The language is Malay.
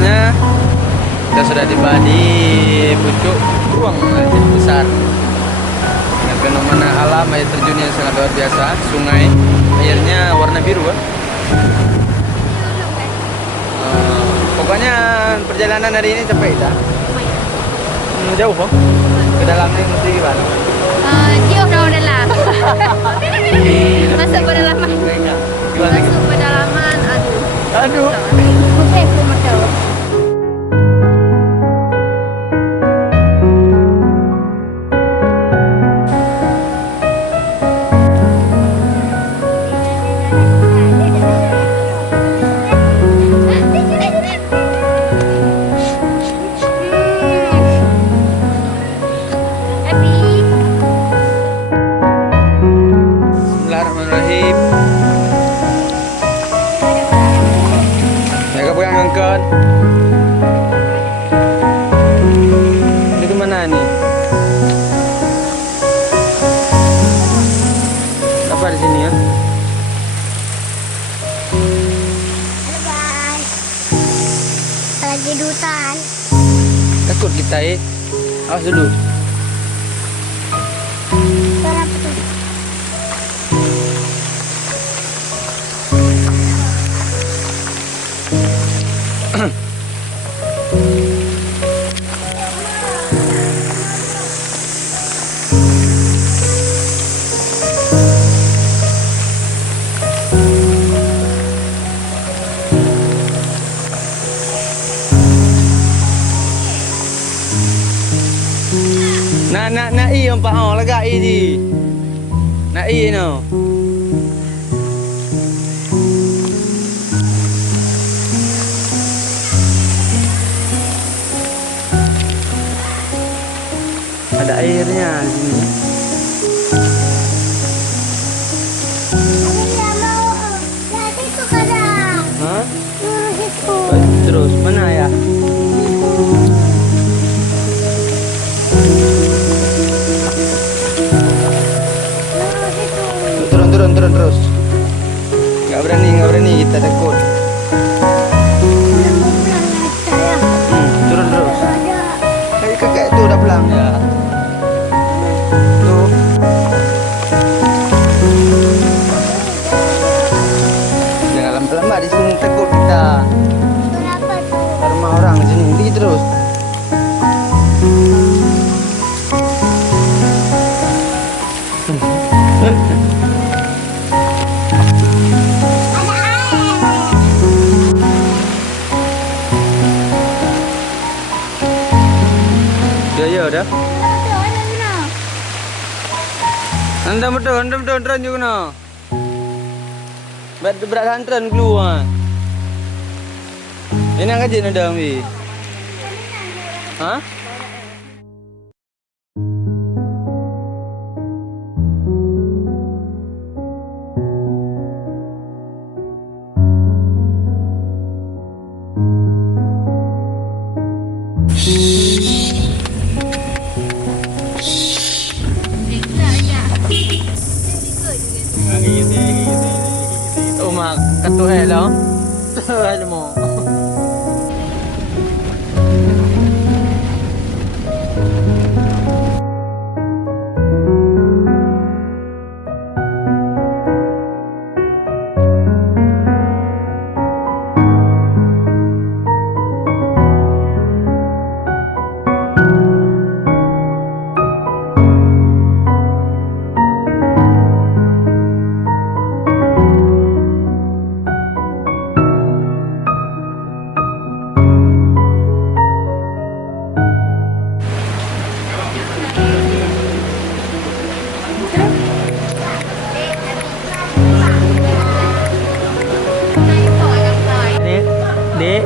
semuanya. Kita sudah tiba di pucuk ruang air besar dengan fenomena alam air terjun yang sangat luar biasa. Sungai airnya warna biru kan? Pokoknya perjalanan hari ini capek tak? Jauh kok? Ke dalamnya mesti gimana? Jauh dalam. Masuk pedalaman. Masuk pedalaman. Aduh. Oke, aku tahu. Bismillahirrahmanirrahim. Jaga pegang angkat. Ini kemana nih? Apa di sini ya? Halo guys. Lagi di hutan. Takut kita awas dulu. Suara apa tuh? Nak i empat lega i di. Nak i no. Ada airnya di sini. Hah? Terus mana ya? Turun terus. Nggak berani kita takut. Turun terus. Kayak kakek itu udah pulang ya. Tuh. Jangan lama-lama di sini takut kita. Kenapa tuh? Rumah orang di sini pergi terus. Ya udah. Anda betul juga no. Berat antren keluar. Ini yang kajian ada mi. Hah? Mak ketua lo. Ada mo. Dek